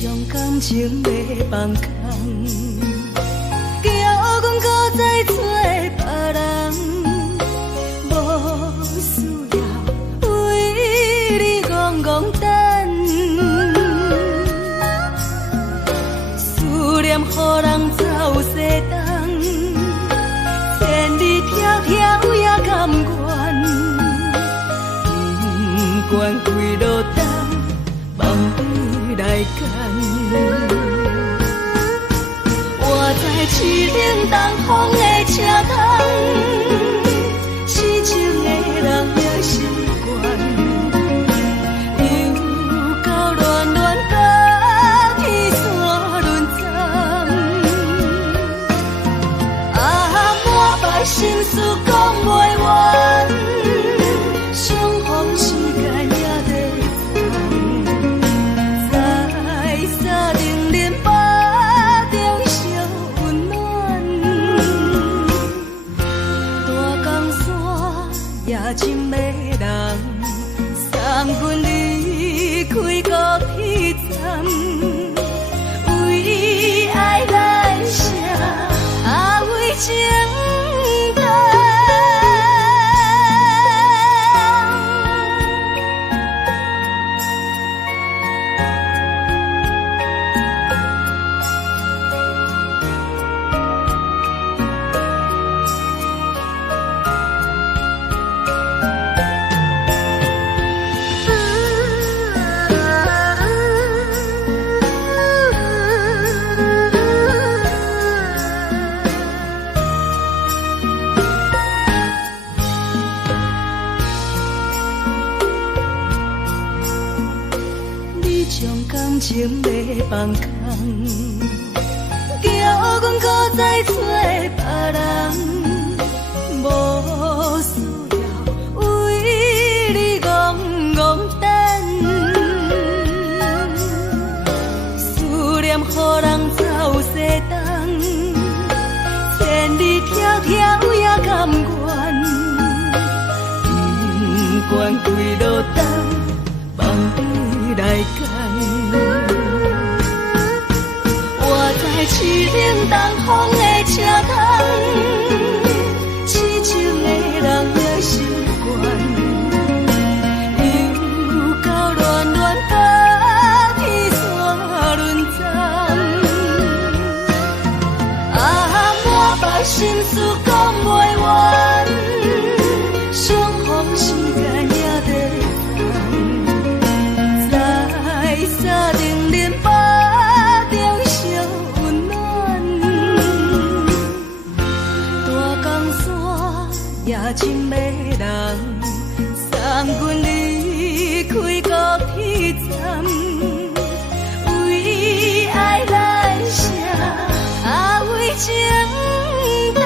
将感情要放空，叫阮搁再找别人，无需要为你戆戆等。思念予人走西东，千里迢迢也甘愿，不管几落冬。梦里来干，我在市顶东风的车窗，痴情的人也习惯，又到乱乱甲天山轮转，满腹心事讲袂完，相逢时间也在。真迷人，送阮离开高铁站，为爱来写为情长。情要放空，叫阮搁再找别人，无需要为你戆戆等。思念予人走西东，千里迢迢也甘愿，不管几落冬，梦里来干。市顶东风的车窗，痴情的人也习惯，又到乱乱甲天山轮转，满腹心事讲袂完，相逢时间也在等，在山顶林巴。也真迷人，送阮离开高铁站，为爱来写为情长。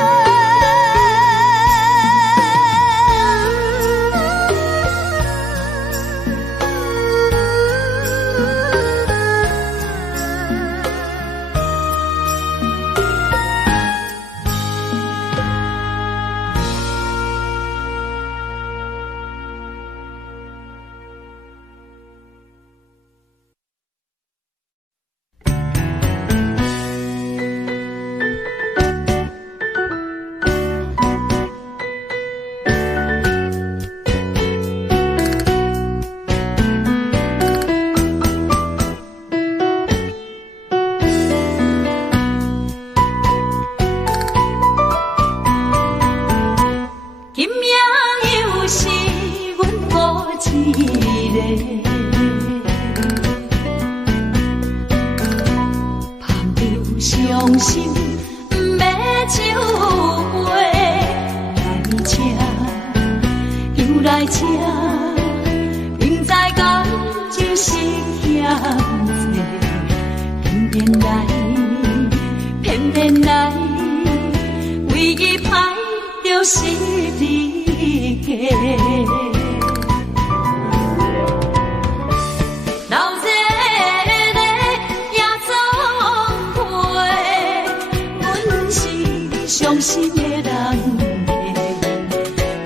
伤心的人，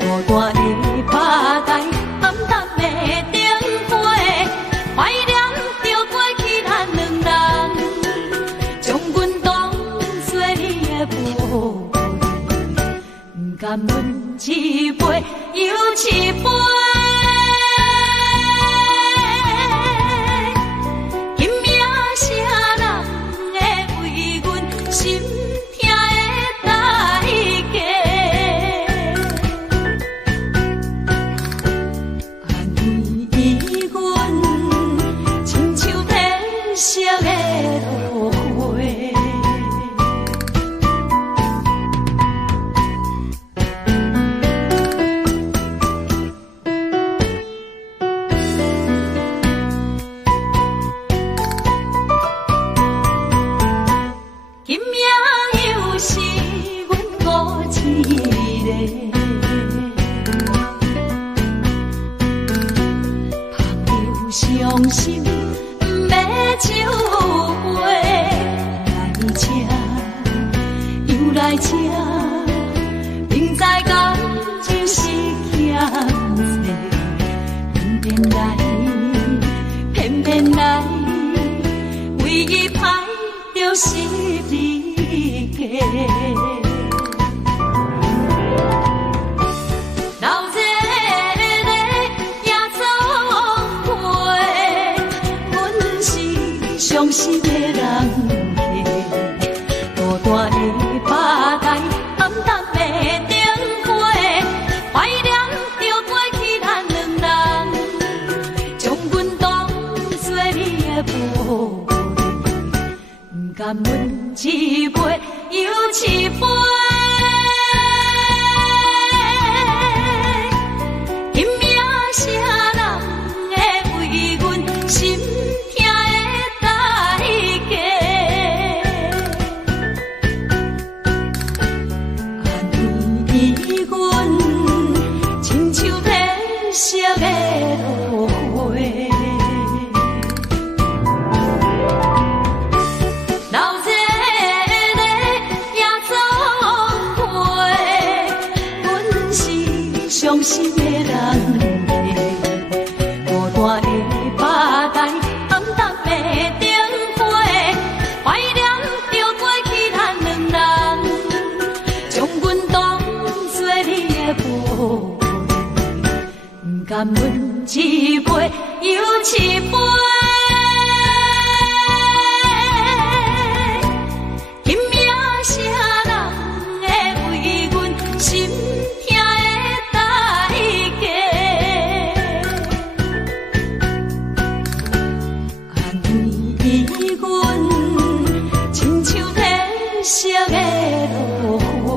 大大的拍台，暗淡的灯花，怀念着过去咱两人。又一杯。今命啥人会为阮心痛的代价？安慰阮，亲像褪色的落花。今命又是阮孤一个，朋友伤心要酒杯，来吃又来吃，明知感情是欠债，偏偏来，唯一歹就是你家。老热热也总会，阮是伤心的人家。孤单的吧台，暗淡的灯花，怀念着过去咱两人，将阮当作你的宝贝，不甘阮一杯又一杯。今命啥人会为阮心痛的代价？安慰阮，亲像褪色的落花。老热热也总会，阮是伤心的人家。孤单的吧台，暗淡的灯花，怀念着过去咱两人，将阮当作你的宝贝，不甘阮一杯又一杯。今命啥人会为阮心痛的代价？安慰阮，亲像褪色的落花。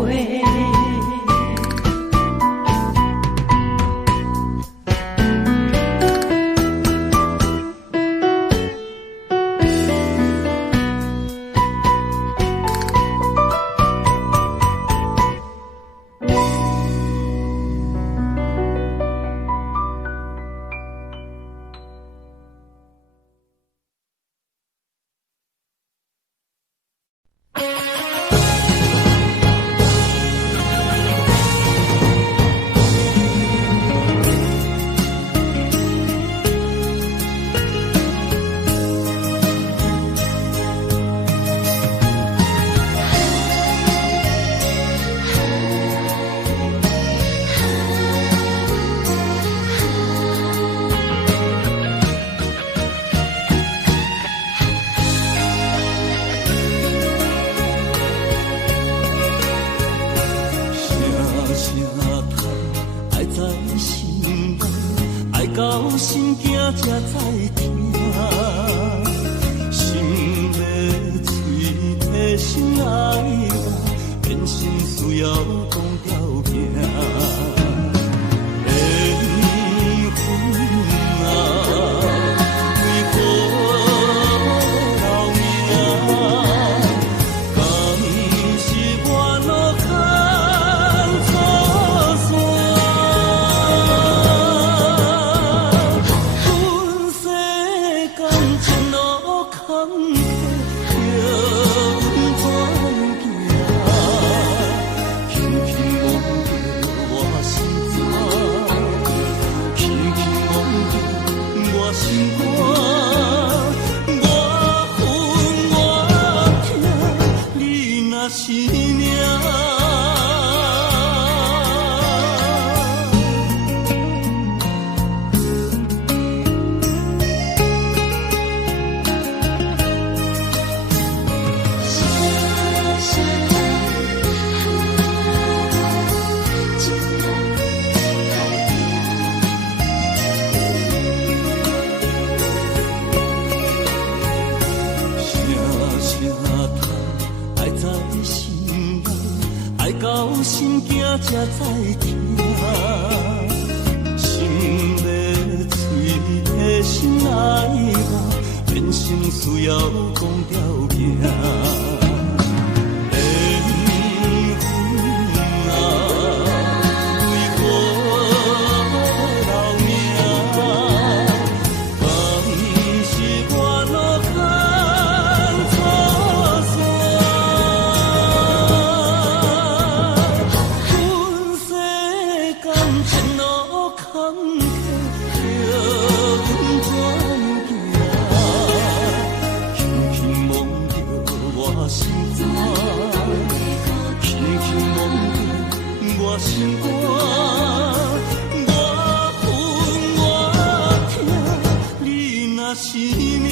到心惊才知听，心要碎的心爱我，变心需要讲条命。缘分啊，为何留名？敢是我落空错算？阮世间前路坎坷，叫阮怎行？轻轻望着我心肠，轻轻望着我心肝，我恨我痛，你若是命。才知听，心要碎的心爱我，变成需要讲条件。心肝，我恨我痛，你若是命。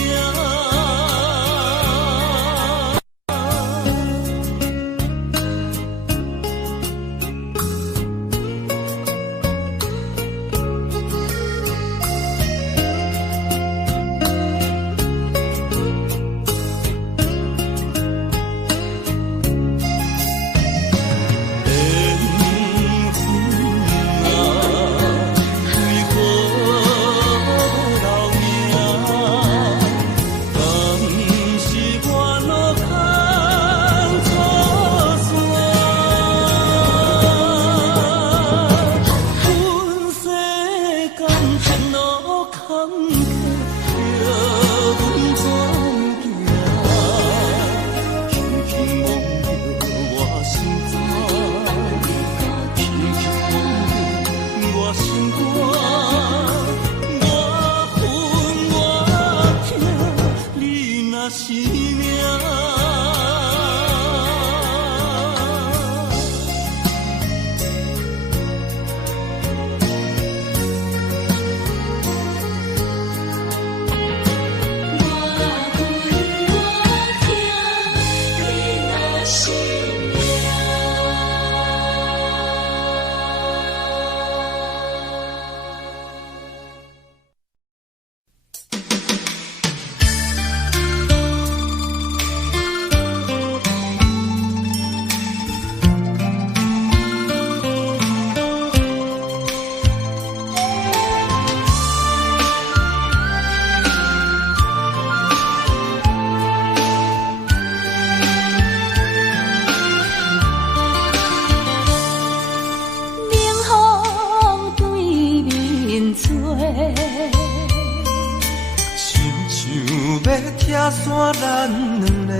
散咱两个，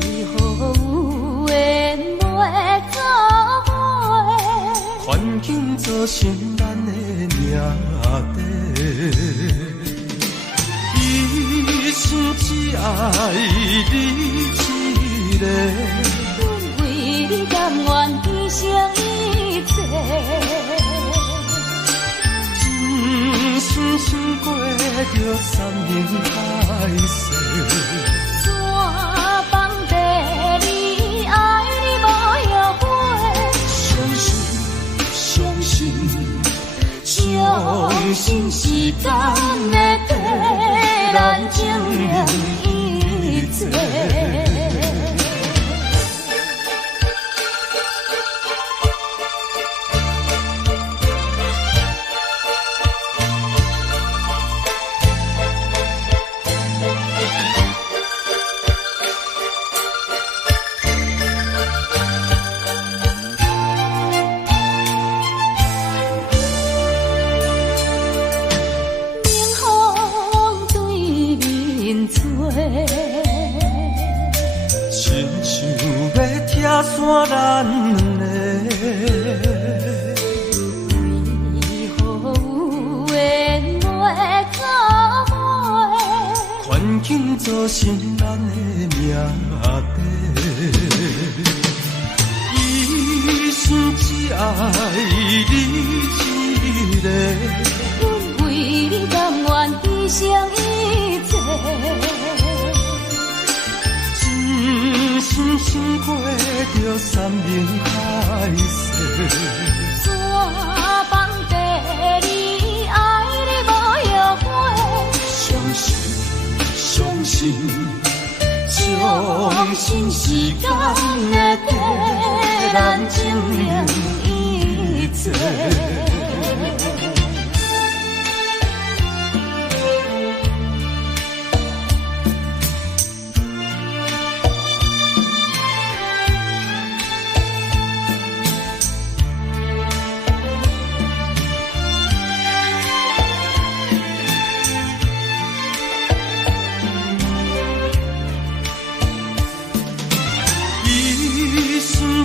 以后有缘袂作伙，环境造成咱的命地。一生只爱你一个，阮为你甘愿牺牲一切。深深过着三年海誓，山崩地离，爱你无后悔。相信，相信，相信时间会替咱证明一切。散咱两个，为何有缘袂作伙？环境造成咱的命地。一生只爱你一个，阮为你甘愿牺牲一切。深深过着三年海誓，山崩地离，爱你无后悔。相信，相信，相信时间会替证明一切。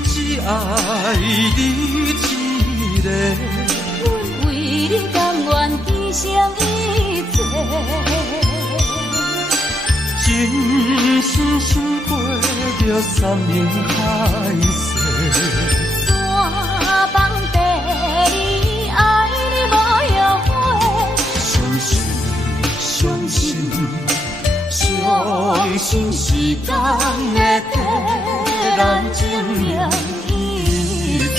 只爱你一个，阮为你甘愿牺牲一切，真心想过着山盟海誓，山崩地离，爱你无后悔。相信，相信，相信时间会替咱证明一切。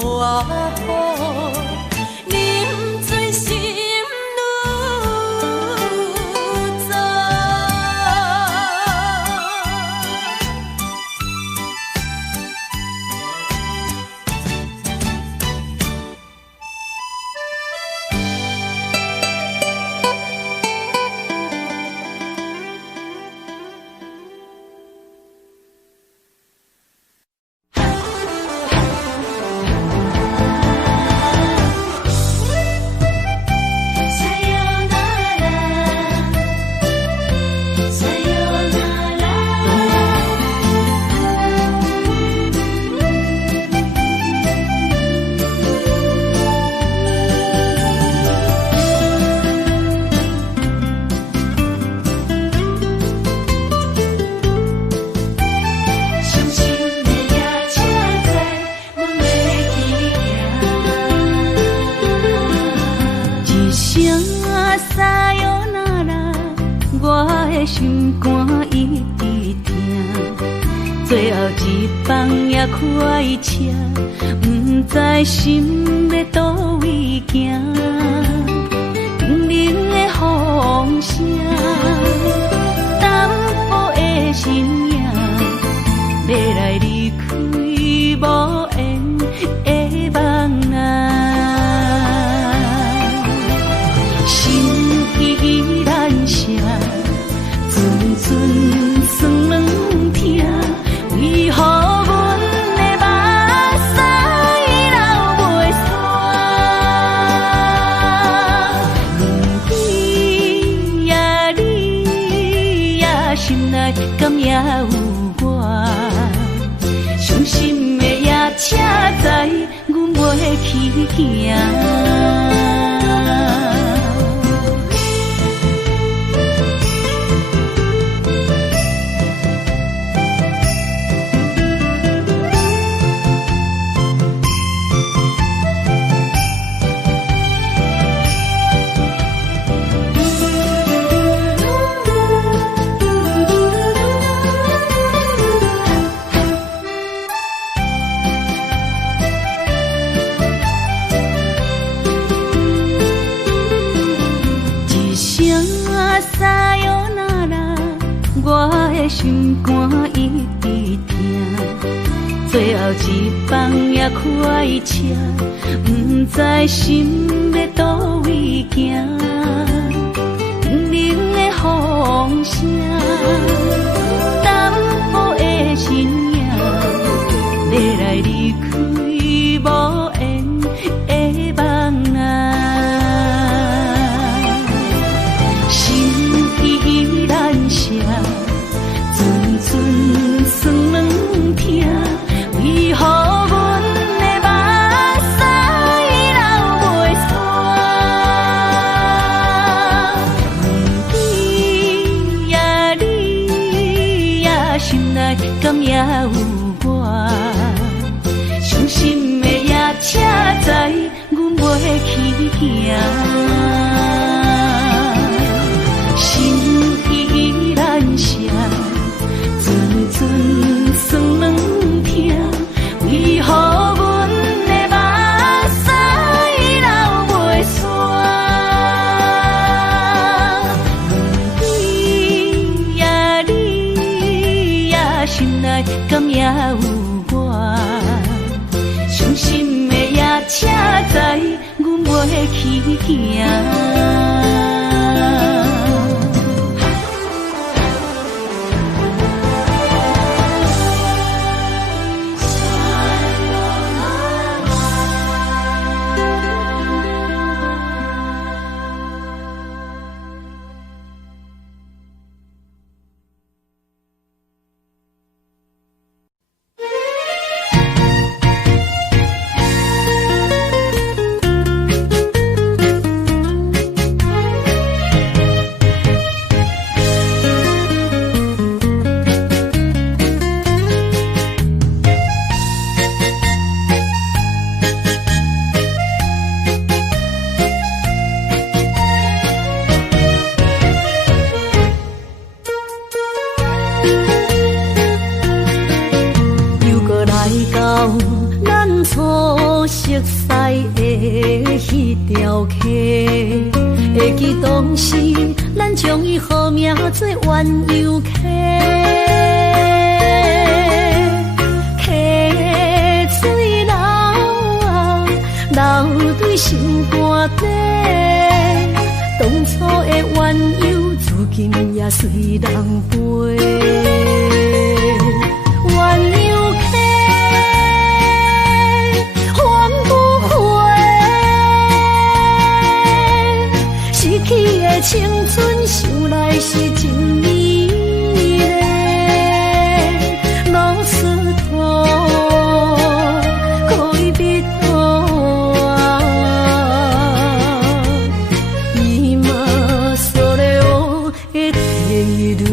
好，饮醉心愈糟。心肝一直疼，最后一放也开车，不知心要倒位行。冷冷的风声，淡薄的身影，要来离开无缘的梦啊，心依然舍。阵酸软痛，为何阮的目屎流袂煞？你呀你呀，心内敢也有我？伤心的夜车载，阮袂去行。心肝一直疼，最后一放也开车，不知心要倒位行。冷冷的风声，淡薄的身影，要来离开无缘的梦啊，心依然舍。阵酸软痛，为何阮的目屎流袂煞？你呀你呀，心内敢也有我？伤心的夜车载，阮袂去行。心依然舍。阵酸软痛，为何阮的目屎流袂煞？你呀你呀，心内敢也有我？伤心的夜车载，阮袂去行。熟悉的迄条溪，会记当时咱将伊号名做鸳鸯溪。溪水流啊，流对心肝底。当初的鸳鸯，至今也随人陪。鸳鸯溪，翻不回，失去的青春，想来是真美丽。老师徒，可以别途啊，伊嘛所了的地路。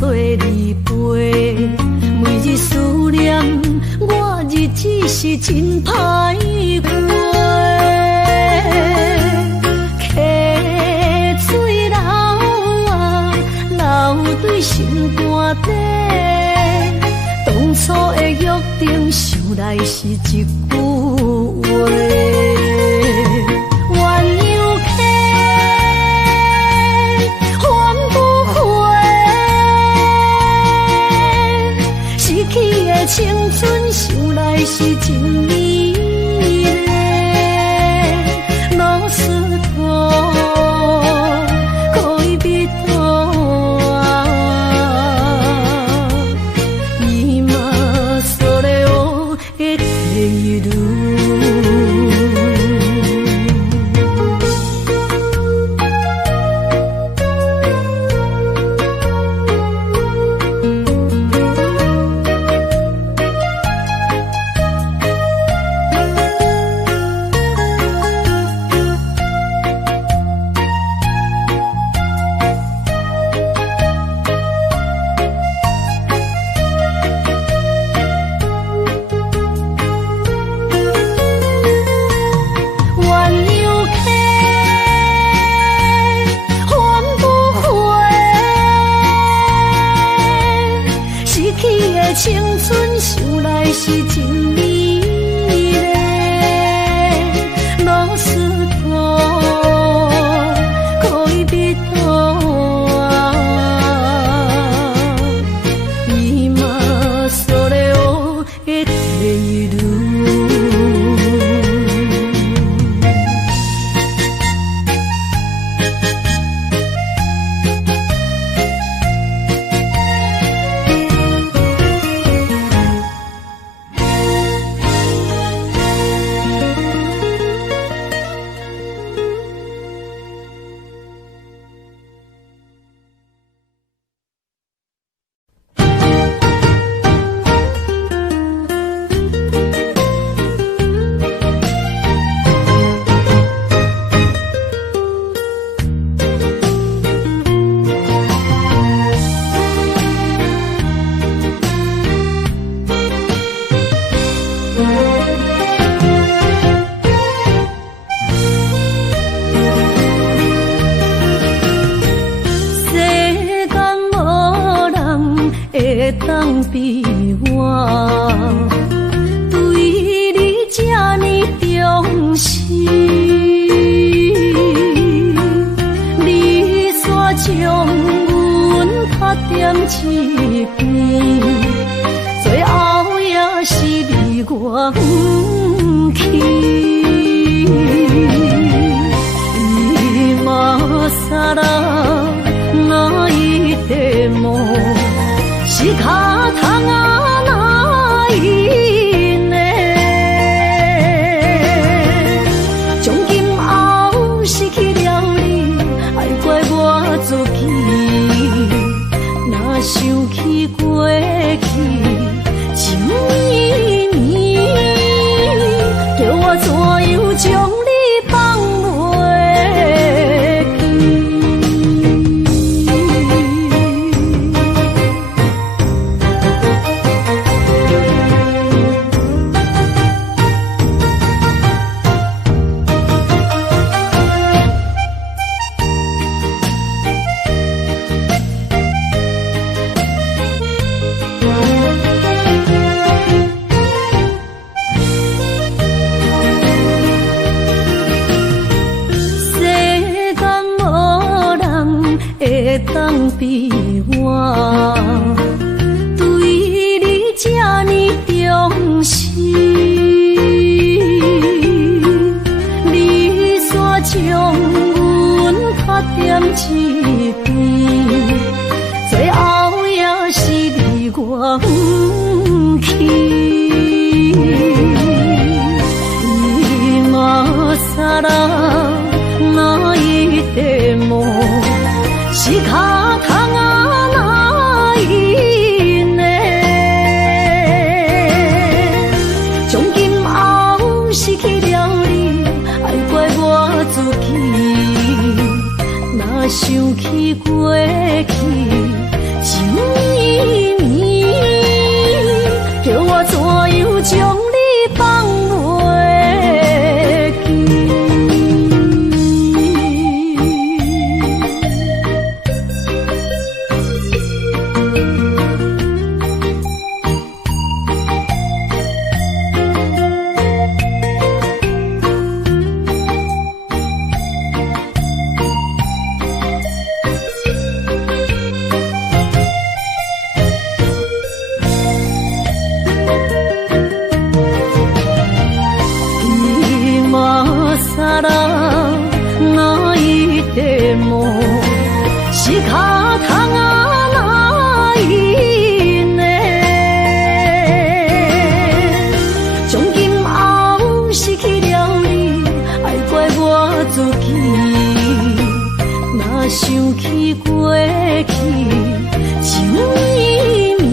找你陪，每日思念，我日子是真歹过。溪水流啊，流对心肝底。当初的约定，想来是一句话。青春想来是真美丽，老师徒可以别途啊，伊嘛所了的地路。青春想来是真美丽，老师徒可以别途啊，伊嘛所了的地路。当比我对你这呢重视，你煞将阮拍点一边，最后也是你我不去。今ら泣いても仕方がないね。從今後失去了你，愛怪我自己想起过去情绵绵，叫我怎样将你放袂记？会当比我对你这呢重视，你煞将阮拍点一边，最后也是你我不去。今啦那一点梦。是脚痛啊，哪一呢？从今后失去了你，爱怪我自己。若想起过去情绵绵，叫我怎样将你放袂记？是脚痛啊，哪一呢？从今后失去了你，爱怪我自己。若想起过去情绵绵，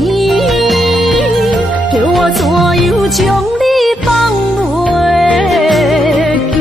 叫我怎样将你放袂记？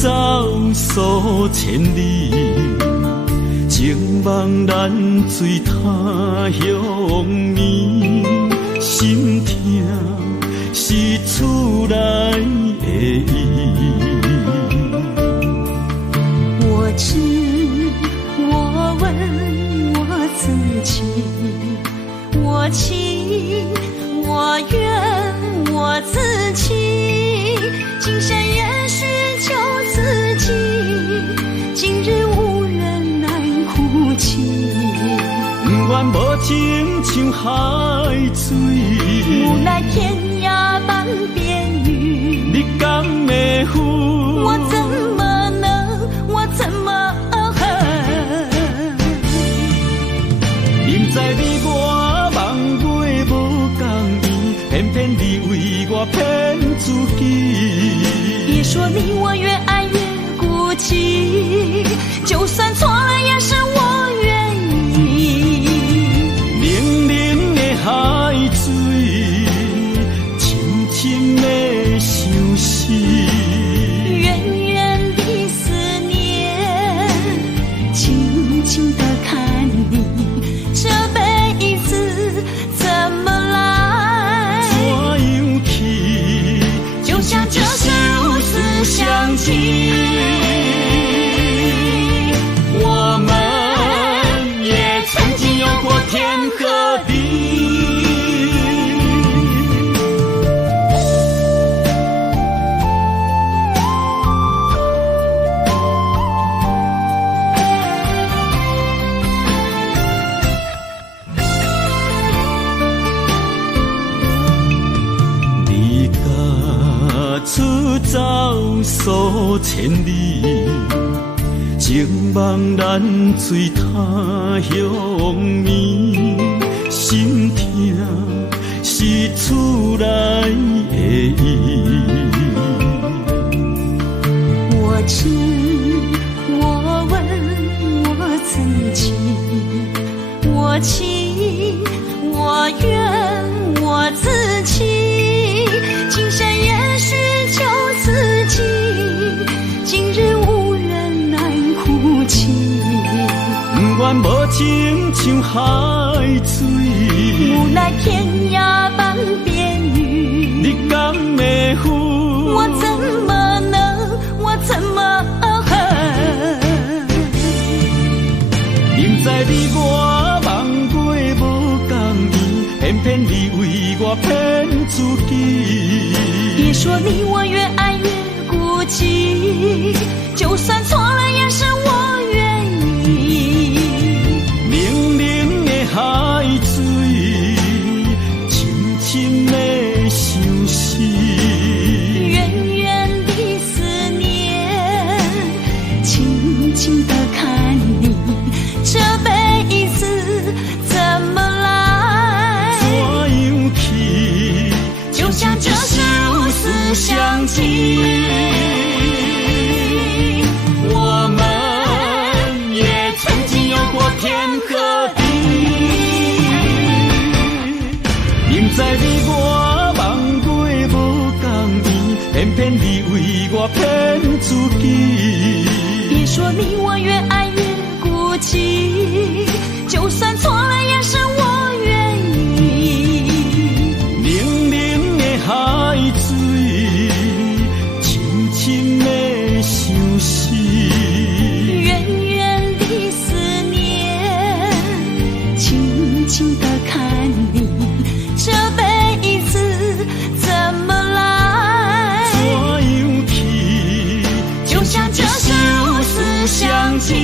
走数千里，情望咱水他乡面，心痛是厝内的伊。我知，我问我自己，我情，我愿，我自欺，今生也许救自己，今日无人难哭泣。不愿无情像海水，无奈天涯半边雨。你敢会负？我怎么能，我怎么恨？明知你我梦袂无共伊，偏偏你为我骗自己。别说你我越爱越孤寂，就算错了也是我愿意。冷冷的海水，深深的相思，远远的思念，静静地看你，这辈子怎么来？怎样去？就像这是如此相契。我们也曾经有过天和地。离家出走数千里，情望咱水他乡面，心痛是厝内的伊。我知，我问我自己，我情，我愿，我自欺，今生也许救自己，今日无人难哭泣。不愿无情像海水，无奈天涯半边雨。你敢会负？我怎么能，我怎么恨？明知你我梦袂无共伊，偏偏你为我骗自己。别说你我越爱越孤寂，就算错了也是我愿意。冷冷的海水，深深的相思，远远的思念，静静地看你，这辈子怎么来？怎样去？就像这是如此相契。我们也曾经有过天和地。明知你我梦袂无共伊，偏偏你为我骗自己。别说你我越爱越孤寂，就算错了也是我愿意。冷冷的海水，深深的相思，远远的思念，静静地看你，这辈子怎么来？怎样去？就像这是如此相契。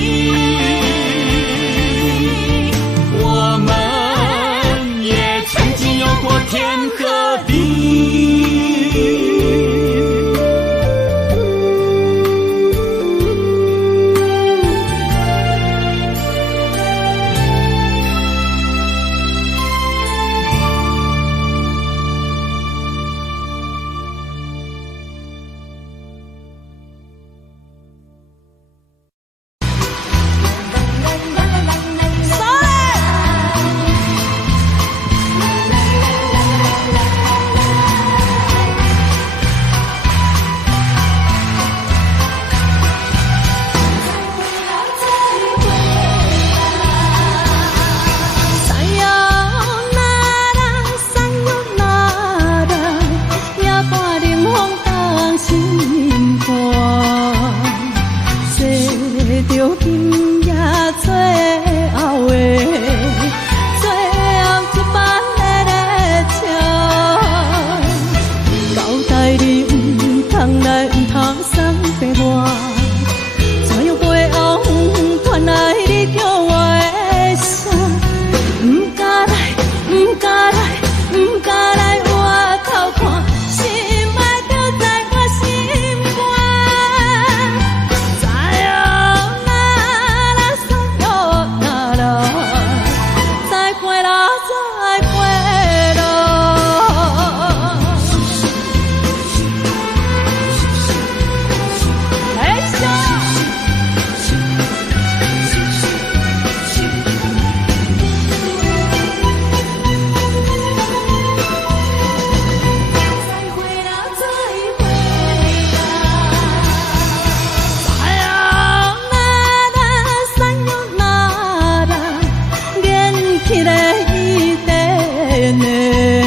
ね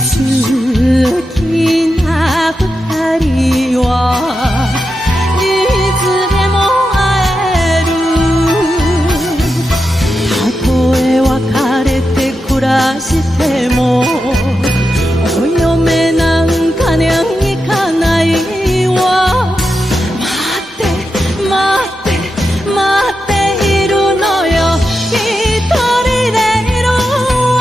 好きな二人はいつでも会えるたとえ別れて暮らしてもお嫁なんかに行かないわ待って待って待っているのよ一人でいるわ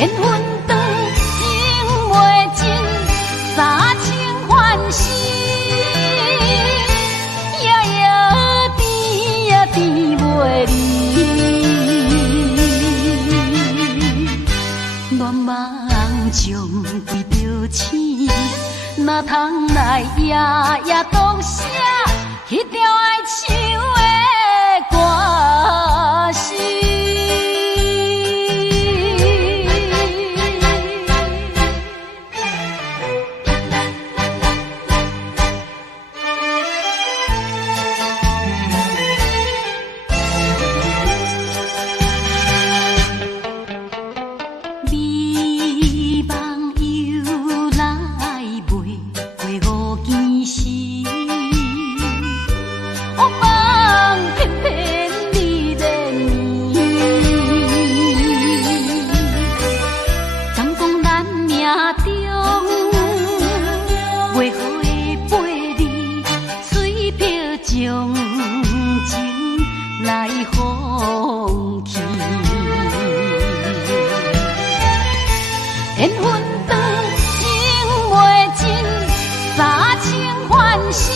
缘分长，情袂尽，三情换心，夜夜甜呀甜袂离。乱梦中对着星，哪通来夜夜读写迄条爱唱的歌词？缘分长，情袂尽，三情换心，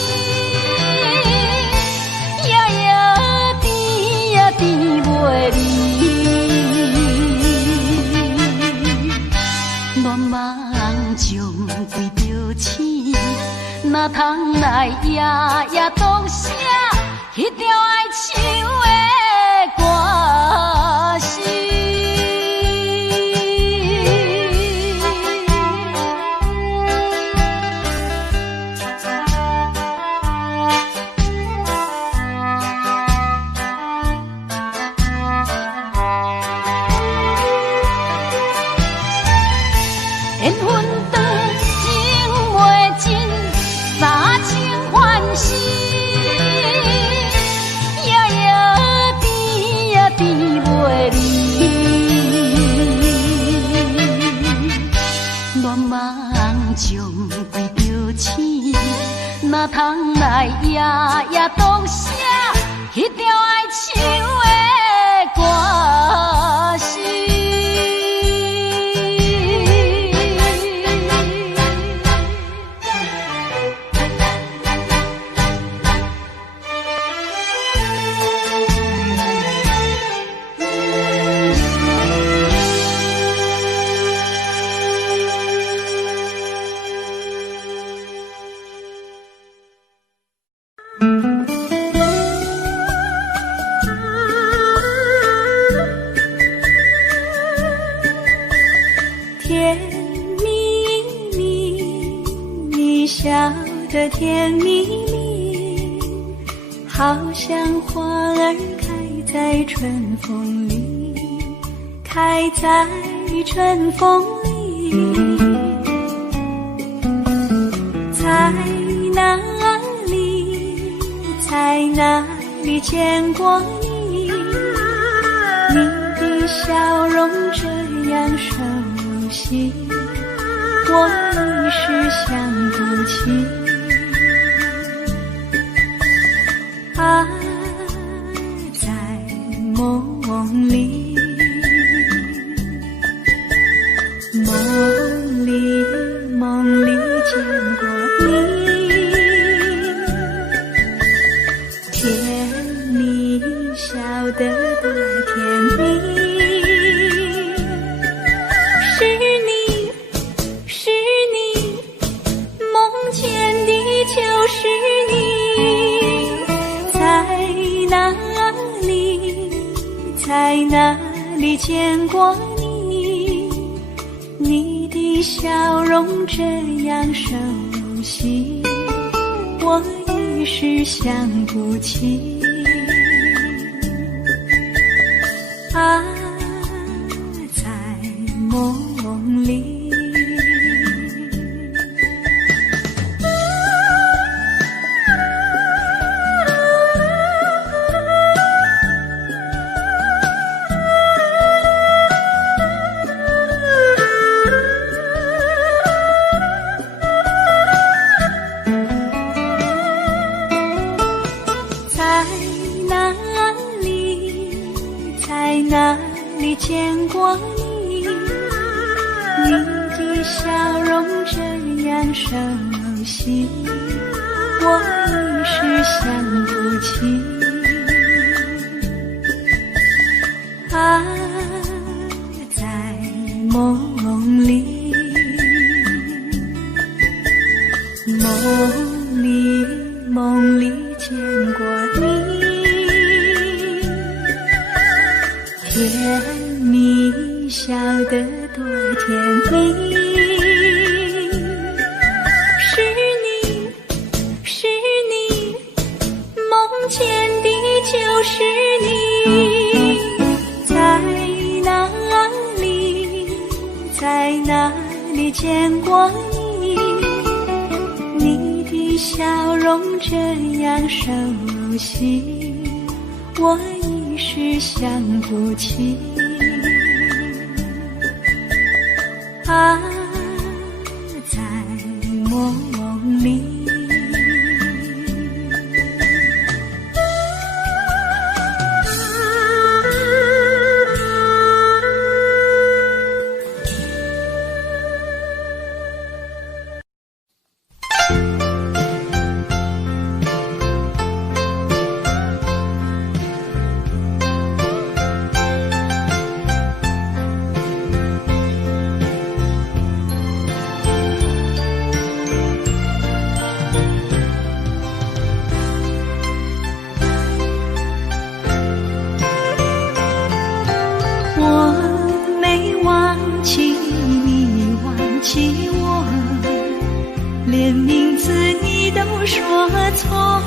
夜夜甜呀甜袂离。乱梦中对着星，哪通来夜夜读写迄条爱唱的歌词？缘分长，情袂尽，三情换心，夜夜甜呀甜袂离。乱梦中对着星，哪通来夜夜读写迄条爱唱的歌词？甜蜜蜜，你笑得甜蜜蜜，好像花儿开在春风里，开在春风里。在哪里，在哪里见过你？你的笑容这样熟悉，我一时想不起。啊，在梦里，梦里见过你，甜蜜笑得多甜蜜。在哪里见过你？你的笑容这样熟悉，我一时想不起。啊，在梦里。在哪里见过你？你的笑容这样熟悉，我一时想不起。啊，在梦里，梦里见过你，甜蜜笑得多甜蜜。是你，梦见的就是你。在哪里见过你？你的笑容这样熟悉，我一时想不起。啊，在梦里。连名字你都说错，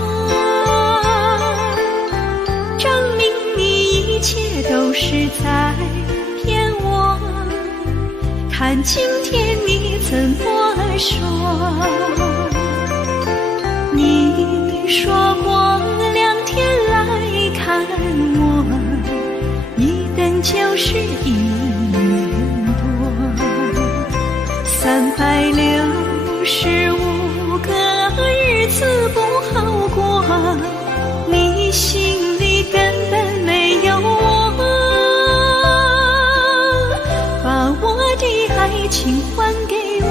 证明你一切都是在骗我。看今天你怎么说？你说过2天来看我，一等就是1年多，365个日子不好过，你心里根本没有我，把我的爱情还给我。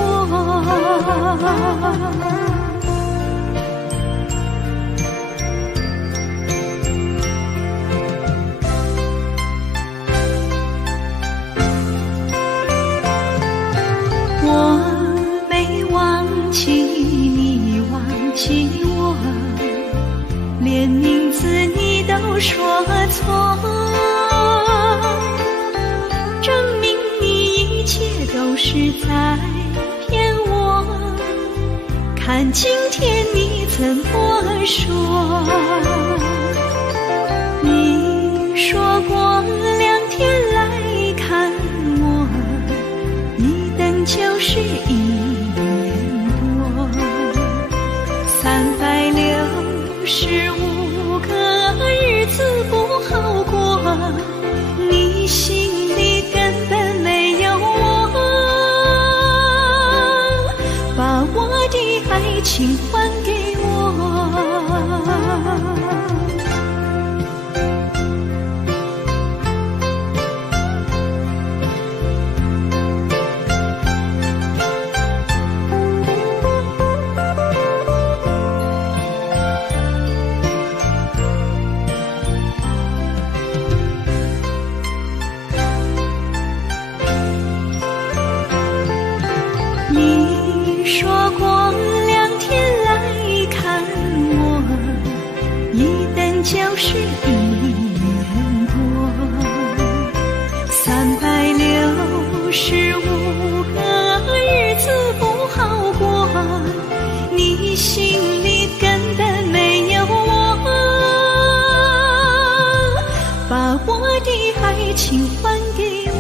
你忘记我，连名字你都说错，证明你一切都是在骗我。看今天你怎么说？你说过2天来看我，一等就是1年多，365个日子不好过，你心里根本没有我，把我的爱情还给我。你说过2天来看我，一等就是1年多，365个日子不好过，你心里根本没有我，把我的爱情还给我。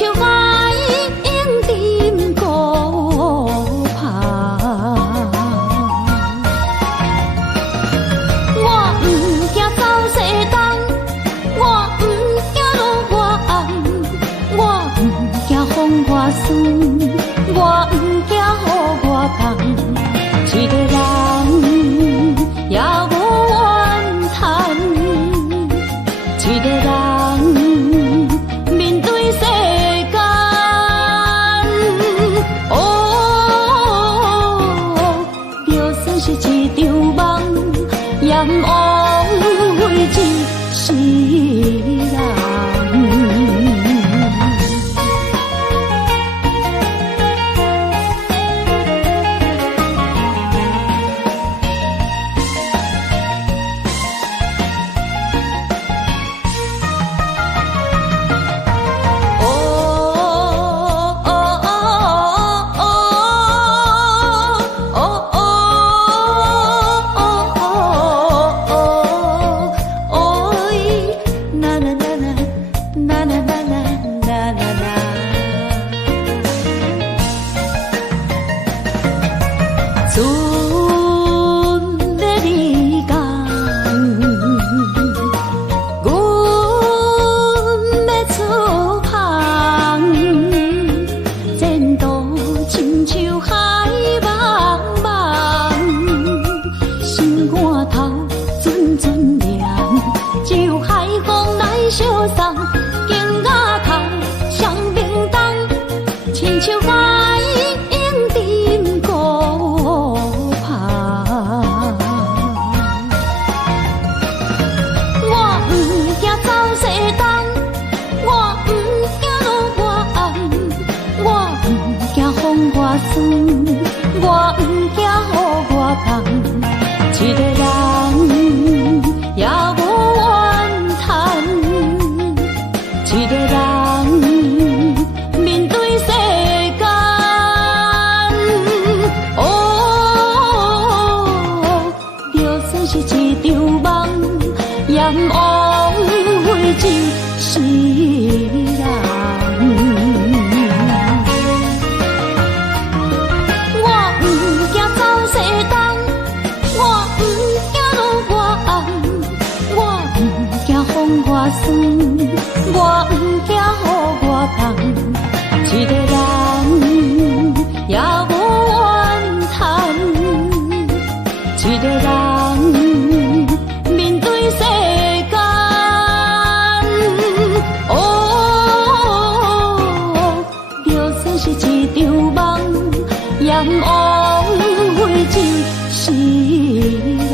像海涌沉孤旁。我不惊走西东，我不惊路外暗，我不惊风外酸，我不惊雨外重。一个人也无怨叹，一个人面对世间，就算是一场梦，也不枉费一世人。我不惊雨外重，一个人也无怨叹，一个人面对世间，就算是一场梦，也不枉费一世人。我酸，我不惊雨外重，一个人也无怨叹，一个人面对世间，就算是一场梦，也不枉费一世人。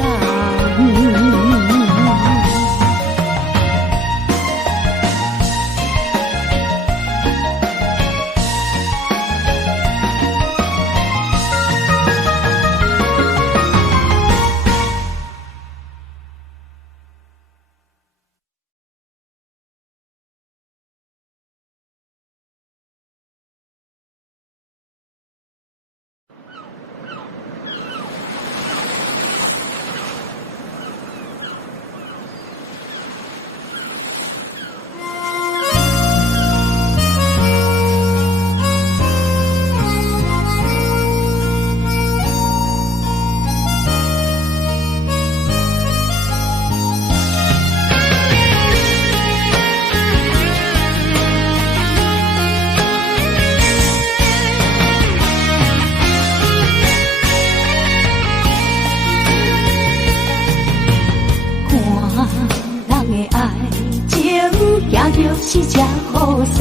就是这好势，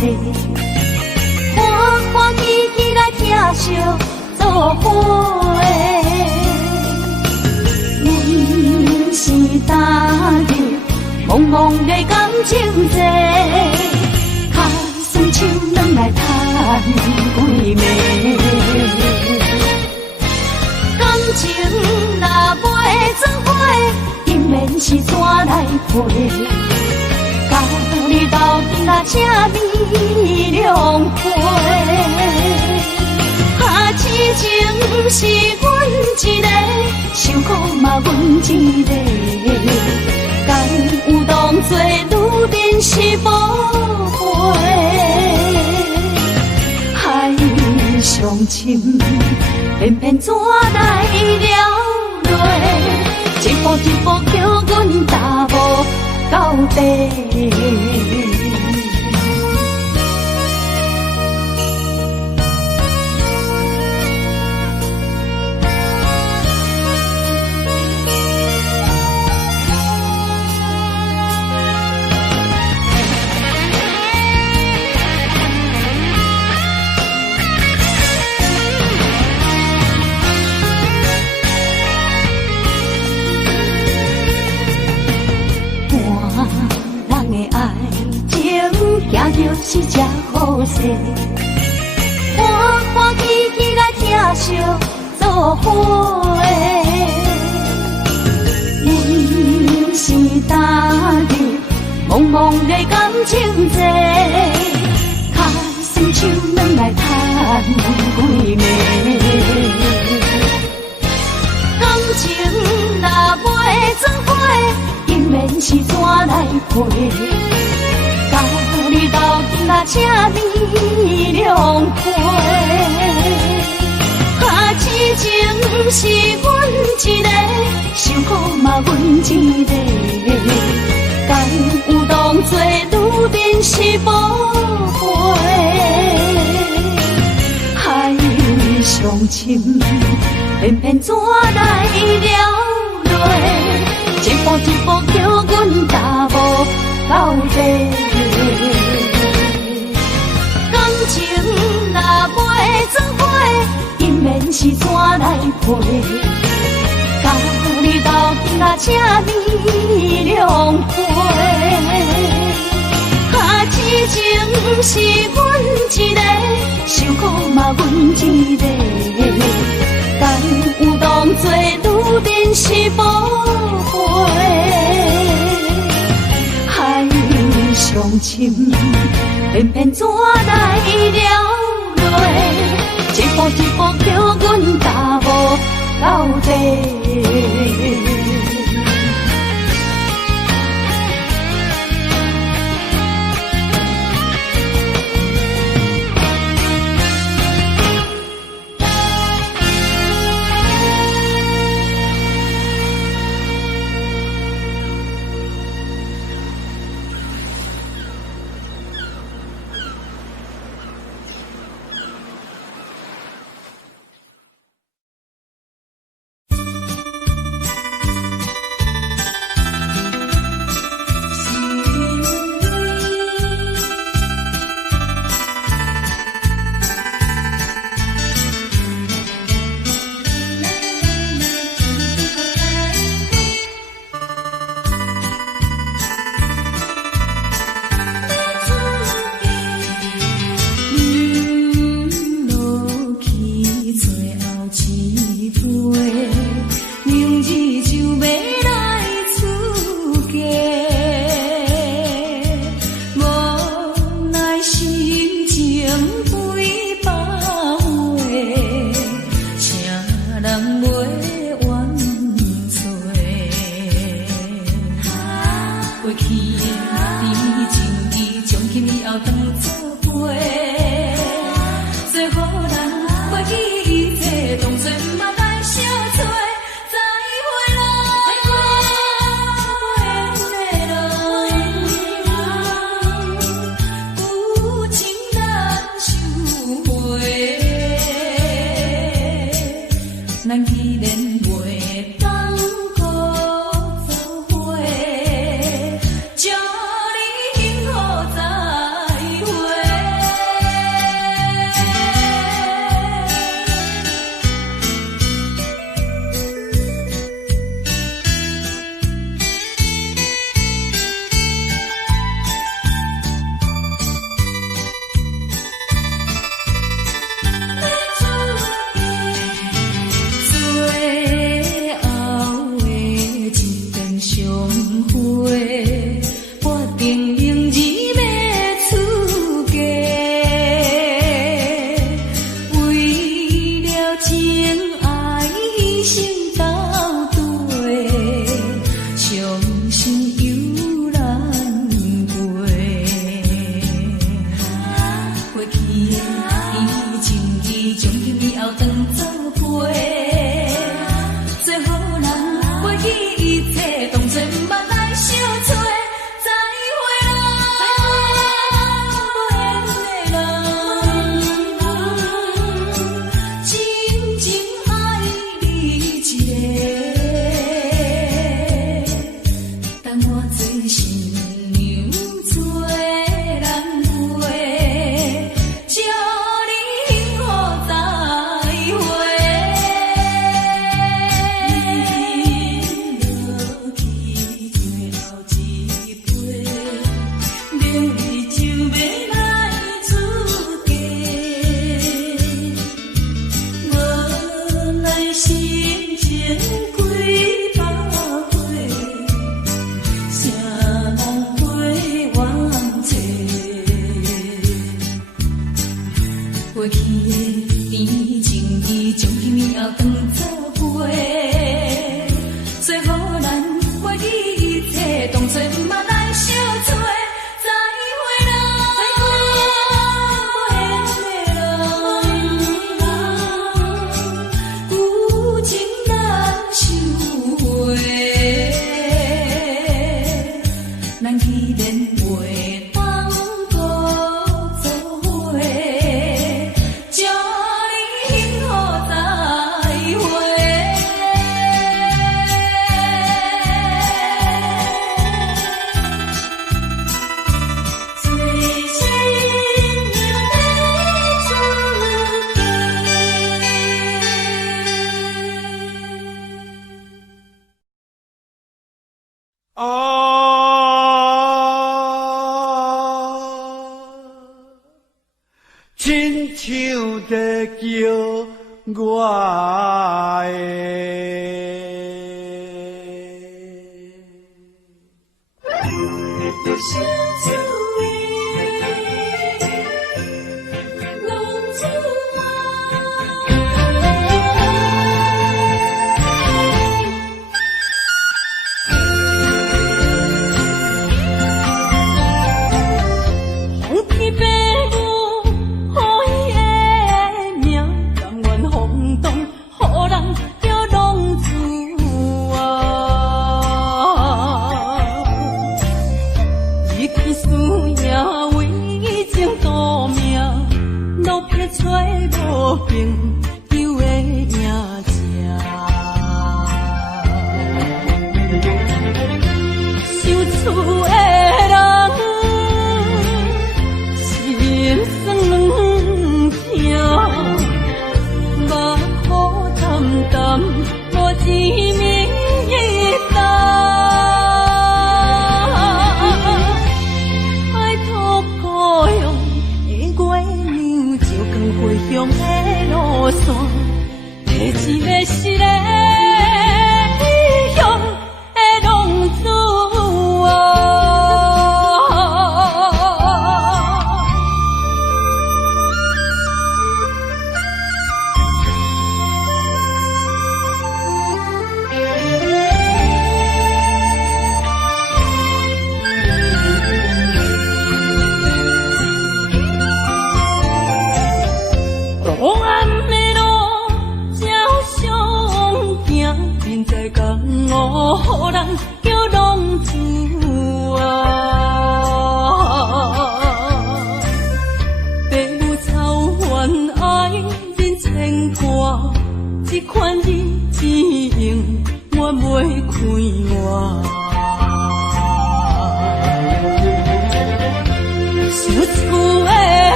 欢欢喜喜来疼惜做伙。阮是今日茫茫的感情债，脚酸手软来叹几暝。感情若袂转花，定然是山来陪。甲你斗阵啊，请你谅会。痴情是阮一个，受苦嘛阮一个。敢有当作女人是无悔？伤心，偏偏怎来了落？一步一步叫阮踏无到底。是只好势，欢欢喜喜来疼惜做伙的，因是大日茫茫的感情债，卡算手软来赚几暝。感情若袂转花，因缘是怎来陪？你斗阵啊，请你谅解。痴情是阮一个，受苦嘛阮一个。敢有当作女人是宝贝？海伤心，偏偏怎来了落？一步一步叫阮踏无到底。感情若袂转花，因缘是怎来陪？甲你斗阵啊，请你谅解。痴情是阮一个，受苦嘛阮一个。敢有当作女人是宝贝？伤心，偏偏怎来了落？一步一步叫阮踏无到底。情意情过去的甜情意，将彼暝后当作伙，最好咱过去一切当作毋捌来相做。再会啦，有情难收回，咱既然袂当搁做伙，祝你幸福再会。最新娘的祝亲像在叫我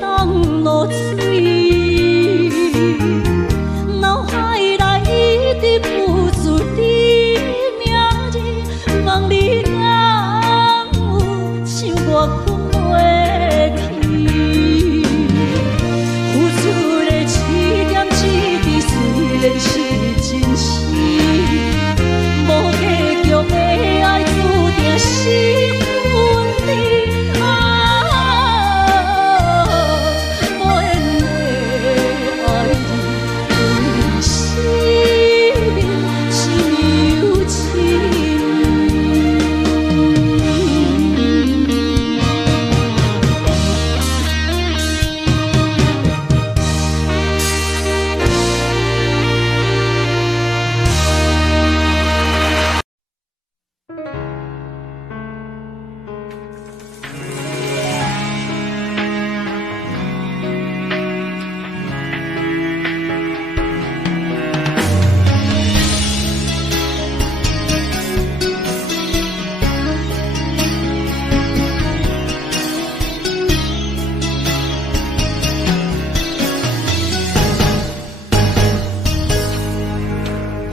东落水，脑海内一直浮出你名字，望你敢有像我困袂去，付出的一点一滴虽然是真实，无结局的爱注定是分离。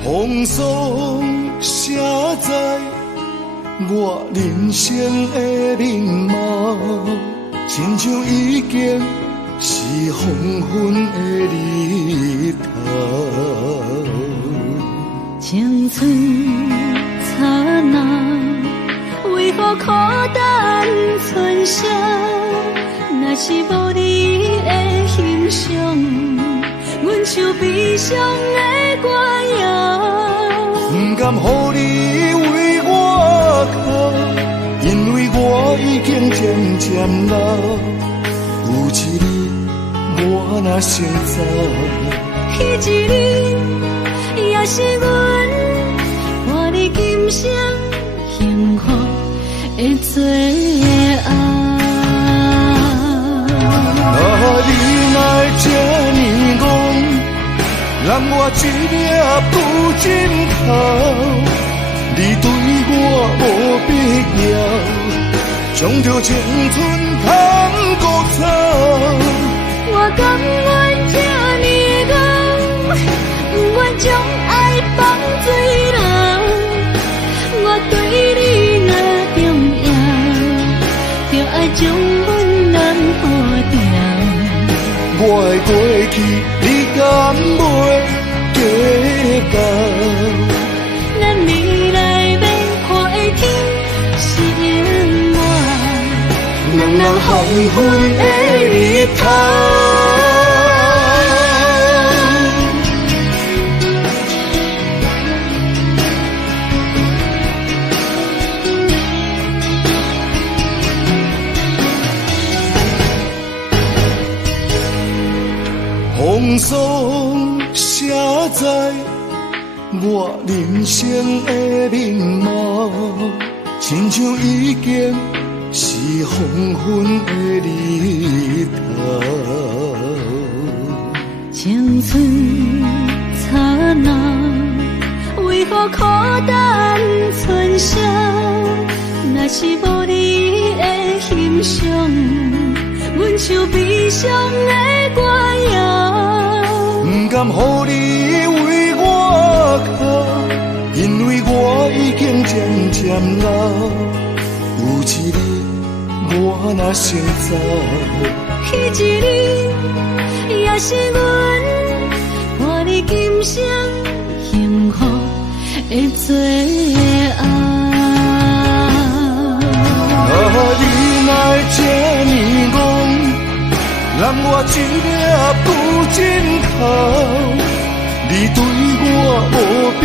风霜写在我人生的面貌，亲像已经是黄昏的日头。青春刹那，为何孤单存剩？若是无你的欣赏，阮像悲伤的歌谣。不甘予你为我哭，因为我已经渐渐老。有一日我若先走，迄一日也是阮伴你今生幸福的最后。你来这呢讲，让我一粒不尽头。你对我无必要，将着青春通孤草。我甘愿这呢讲，不愿将爱放水流。我对你若重要，就爱将阮人破掉。我的过去，你敢袂记到？咱未来要看的天是永远，人人黄昏的日头。风霜写在我人生的面貌，亲像已经是黄昏的日头。青春刹那，为何孤单存剩？若是无你的欣赏，阮像悲伤的歌谣。不甘予你为我哭，因为我已经渐渐老。有一日我若先走，迄一日也是阮伴你今生幸福的最后。你来这呢讲，让我一粒不尽头。你对我无必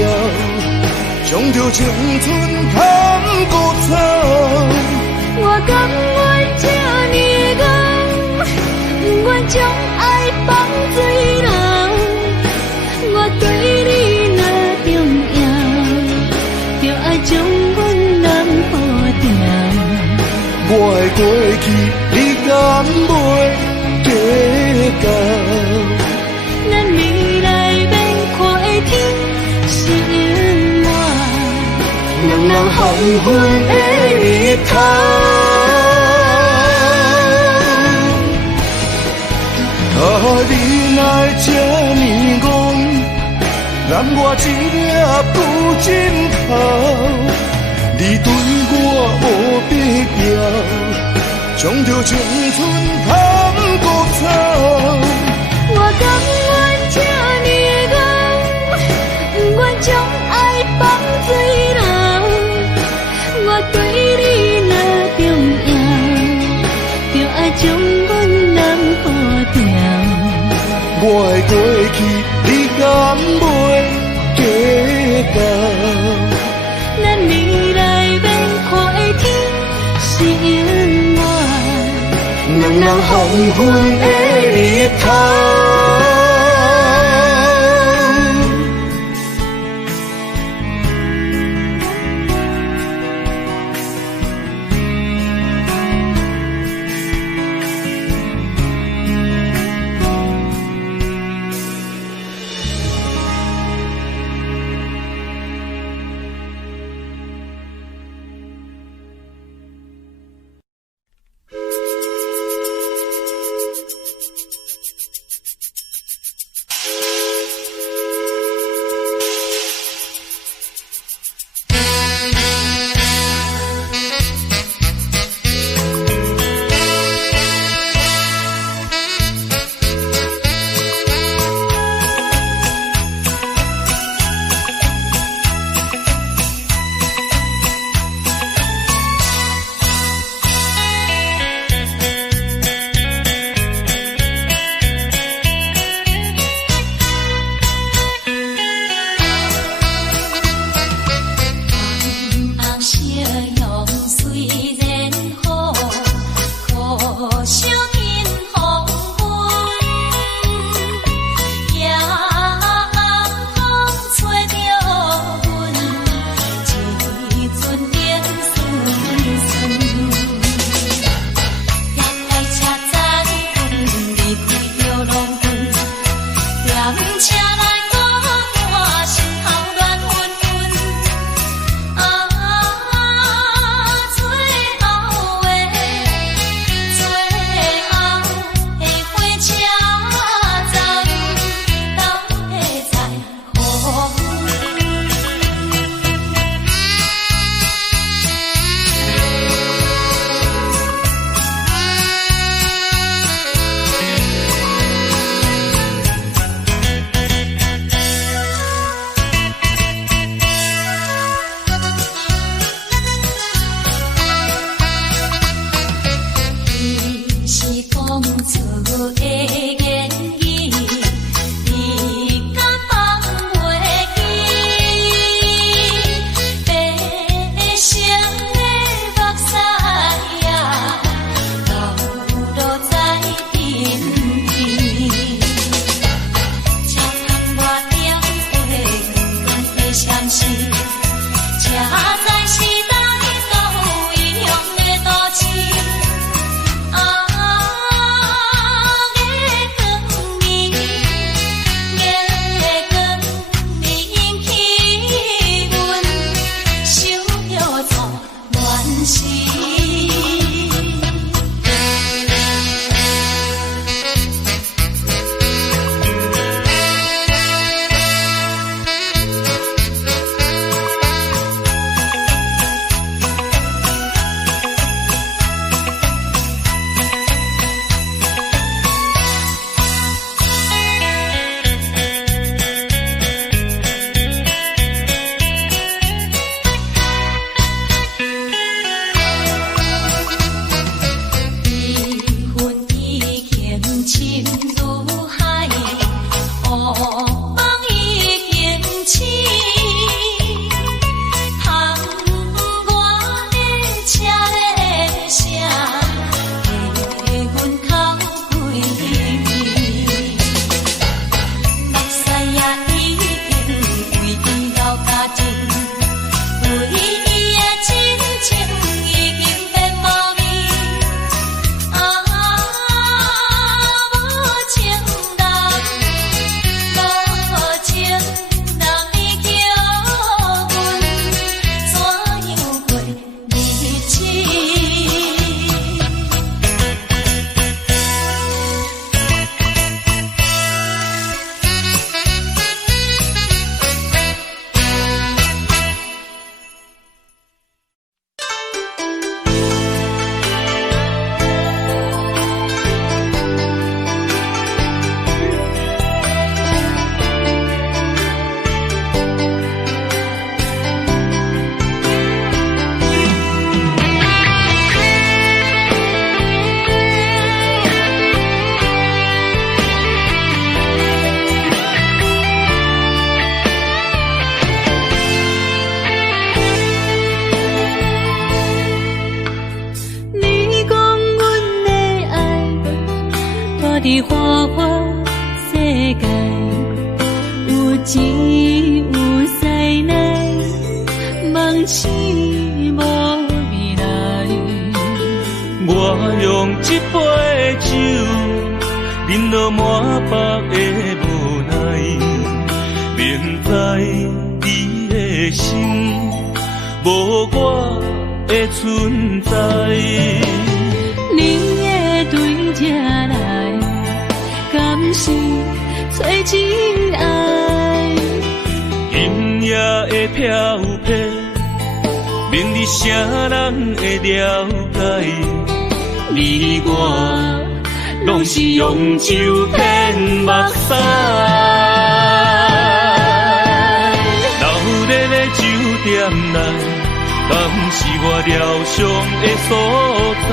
要，将着青春通孤草。我甘愿这呢讲，不愿将爱放水流。我对你若重要，就爱将阮人破掉。我的过去，你敢袂记到？咱未来要看的天是永远，人人黄昏的日头。你哪会这呢戆，揽我一粒不尽头。你对我无必要，将着青春通孤草。我甘愿这呢戆，不愿将爱放水流。我对你若重要，就爱将阮人保掉。我的过去，你敢袂记到？咱未来免看的天是永远，两人黄昏的日头。伫花花世界，有钱有西来，梦醒无未来。我用一杯酒，饮落满腹的无奈，明知你的心无我的存在。你的对这来，敢是找真爱？今夜的飘泊，明日啥人会了解？你我拢是用酒骗目屎，流热的酒店内，敢是我疗伤的所在？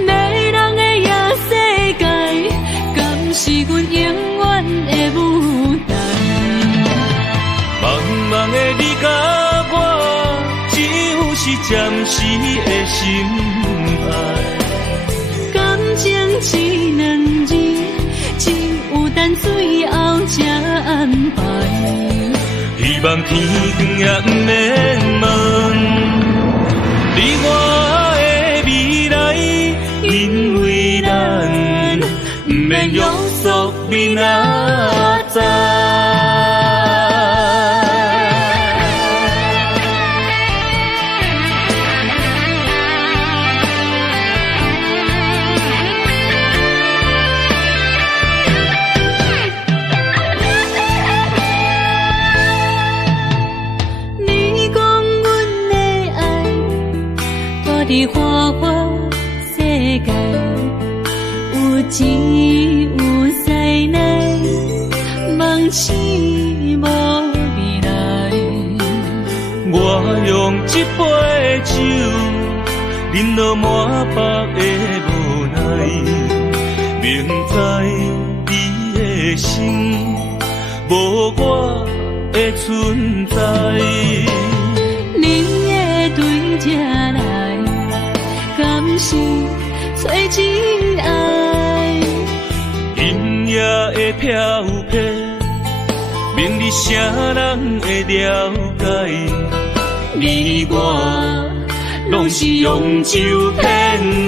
迷人的夜世界，敢是阮永远的舞台？茫茫的你甲我，只有是暂时的心爱。感情只两字，只有等最后才安排。希望天光也不免问你我的未来，因为咱不免约束明仔载。伫花花世界，有钱有西来，梦醒无未来。我用一杯酒，饮落满腹的无奈，明知你的心无我的存在。你的对这来，敢是找真爱？今夜的飘泊，明日啥人会了解？你我拢是用酒骗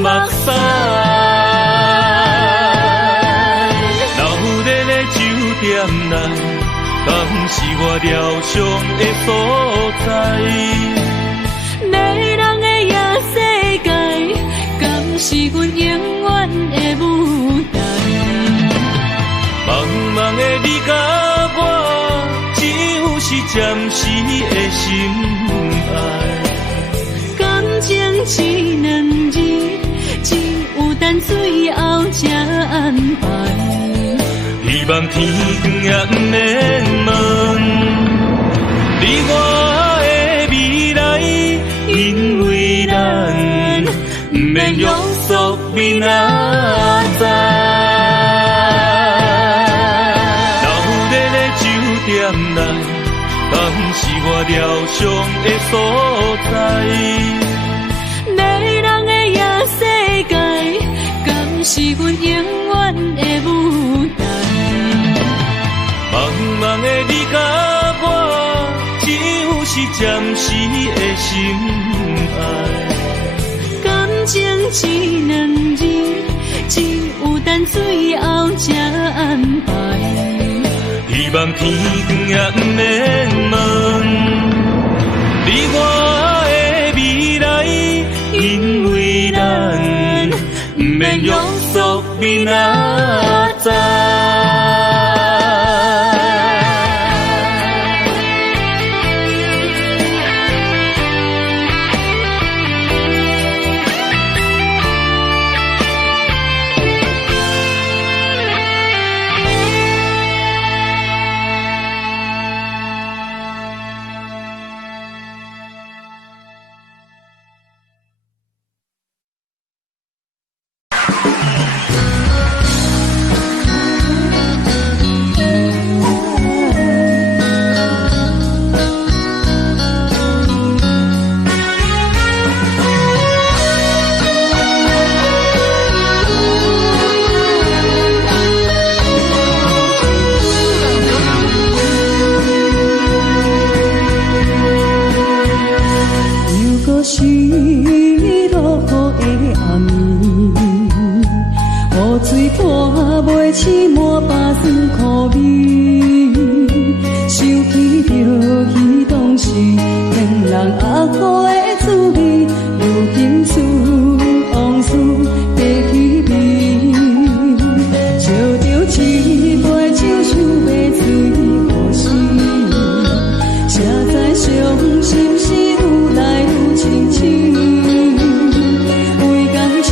目屎，流热的酒店内，敢是我疗伤的所在？迷人的夜世界，敢是阮永远的舞台？茫茫的你甲我，只有是暂时的心爱。感情只两字，只有等最后才安排。希望天光也不免问你我的未来，因为咱不免约束明仔载。流热的酒店内，敢是我疗伤的所在？迷人的夜世界，敢是阮永远的舞台？茫茫的你甲我，只有是暂时的心爱。感情只两字，只有等最后才安排。希望天光也不免问你我的未来，因为咱不免约束明仔载。水拖袂起满巴酸苦味，想起着彼当时天人阿苦的滋味，如今思往事白起味，笑着一杯酒想要醉互死，谁知伤心事愈来愈清醒，为感情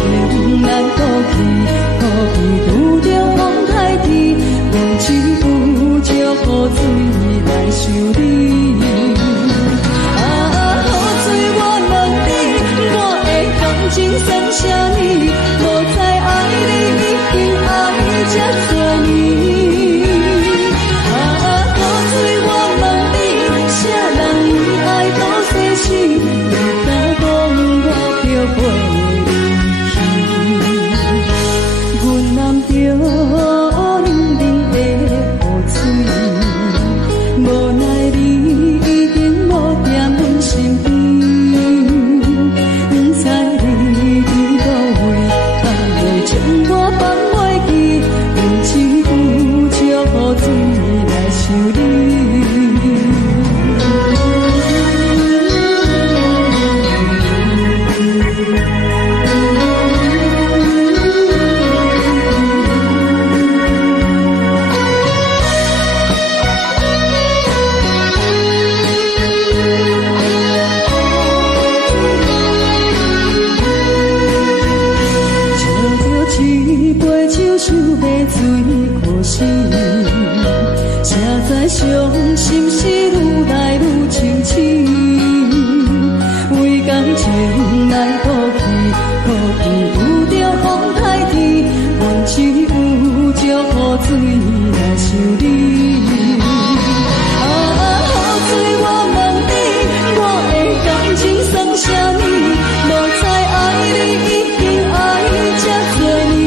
难过去，可比拄着风台天，忘记有借雨水来修理。情算啥呢？无再爱你，已经爱这多年。雨水我问你，啥人为爱都逝去？你敢讲我漂泊离去？阮揽着冷冷的雨水，无奈你已经无踮阮身边。伤心事愈来愈清醒，为感情来哭泣，可比拄着风台天，阮只有借雨水来修理。雨水我问你，我的感情算啥呢？无再爱你，已经爱这多年。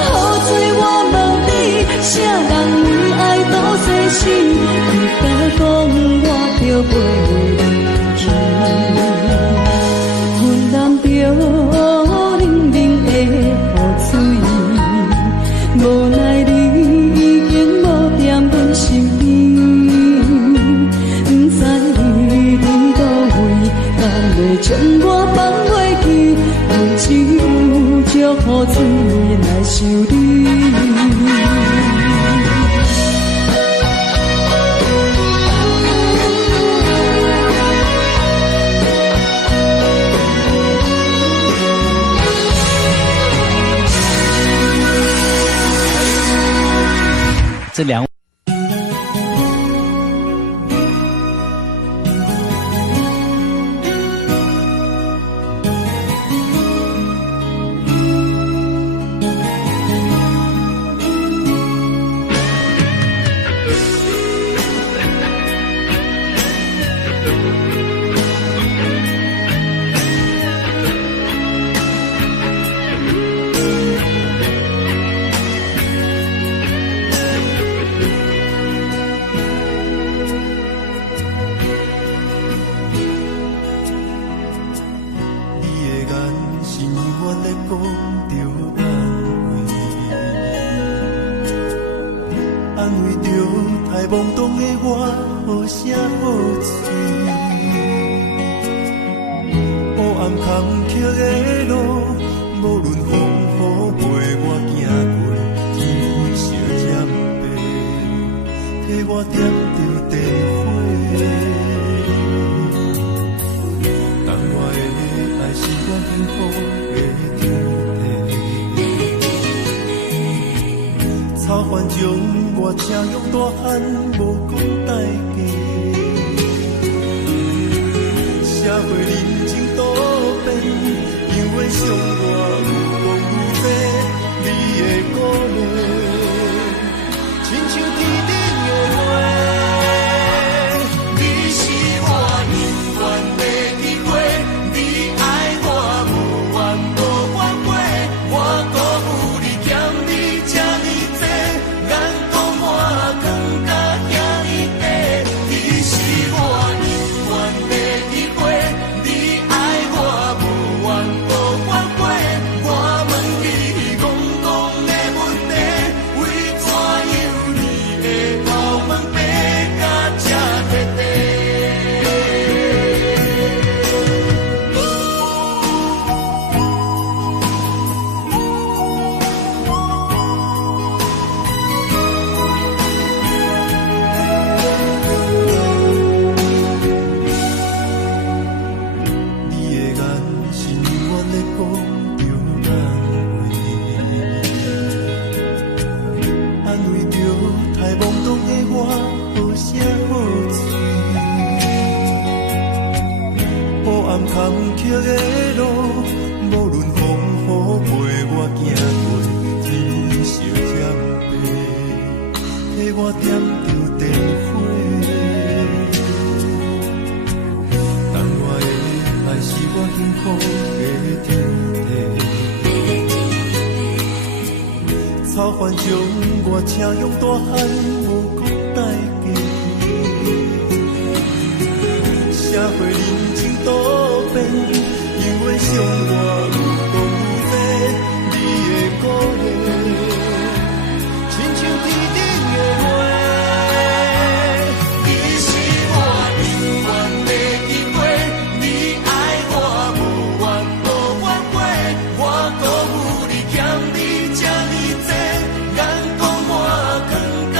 雨水我问你，啥人？你敢讲我漂泊离去？阮揽着冷冷的雨水，无奈你已经无踮阮身边，不知你伫倒位，敢会将我放袂记？阮只有借雨水来修理。这两你草原将我请用大汉无讲代价，社会人情多变，因为相我有讲有这，你的鼓励，亲像天顶的花。你是我永远的依偎，你爱我无怨无怨悔，我辜负你欠你这么多，眼光我更加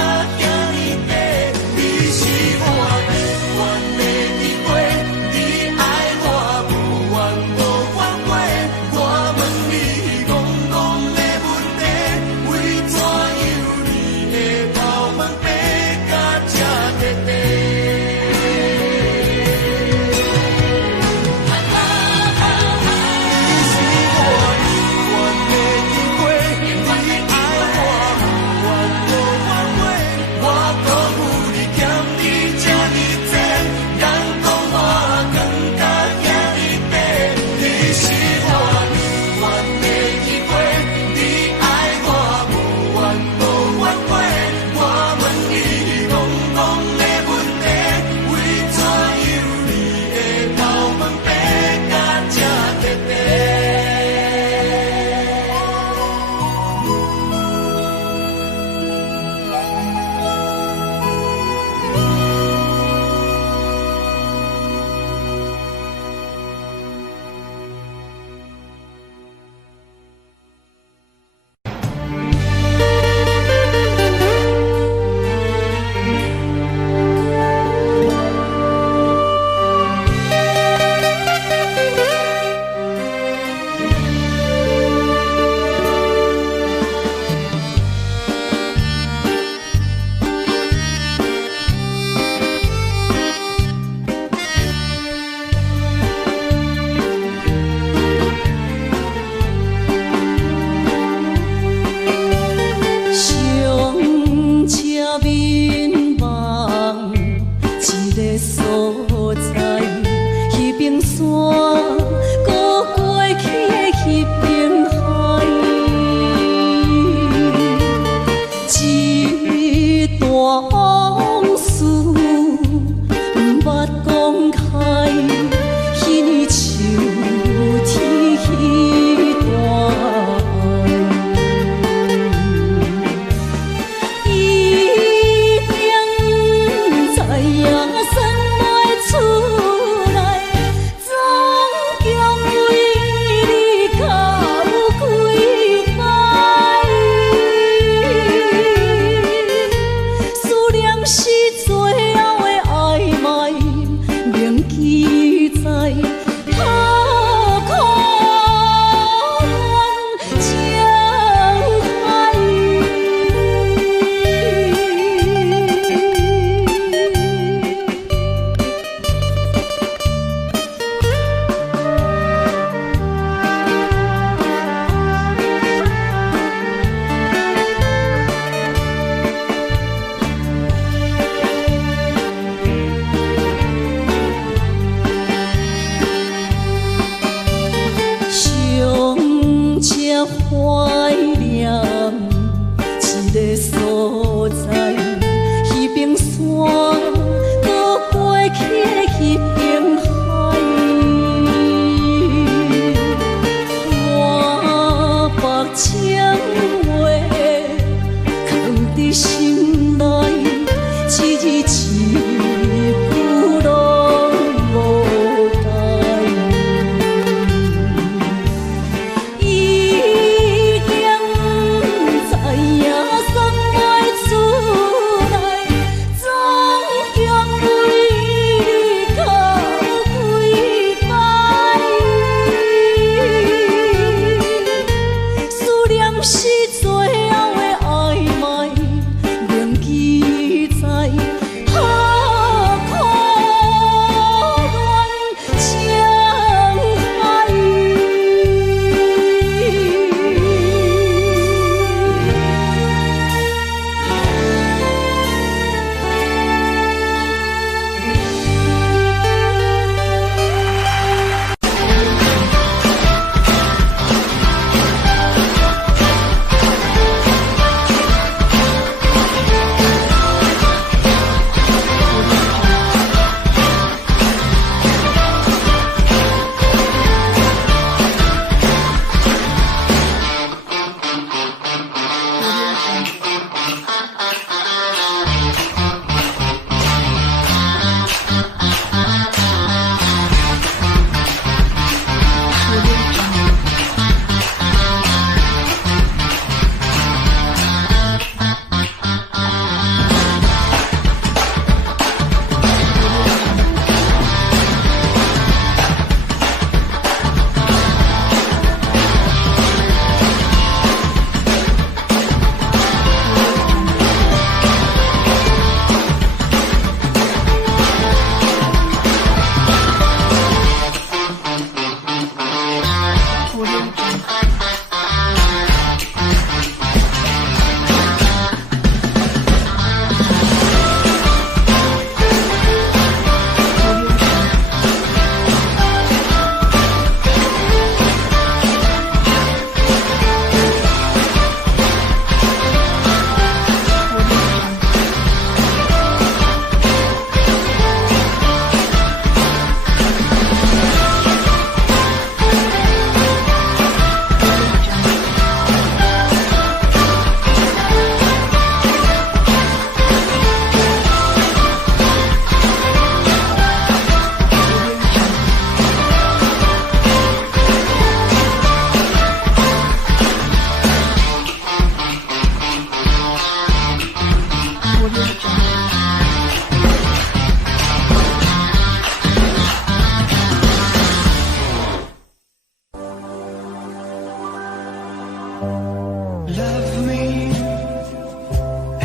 Love me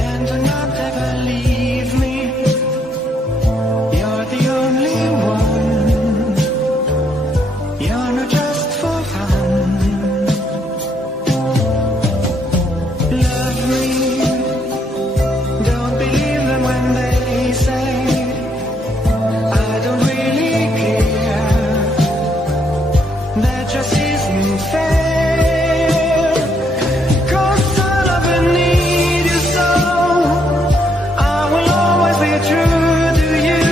and do not ever leave me. You're the only one. You're not just for fun. Love me. Don't believe them when they say I don't really care. That just isn't fair. 'Cause I love and need you so. I will always be true to you.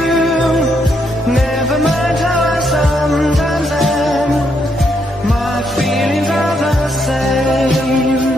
Never mind how I sometimes am. My feelings are the same.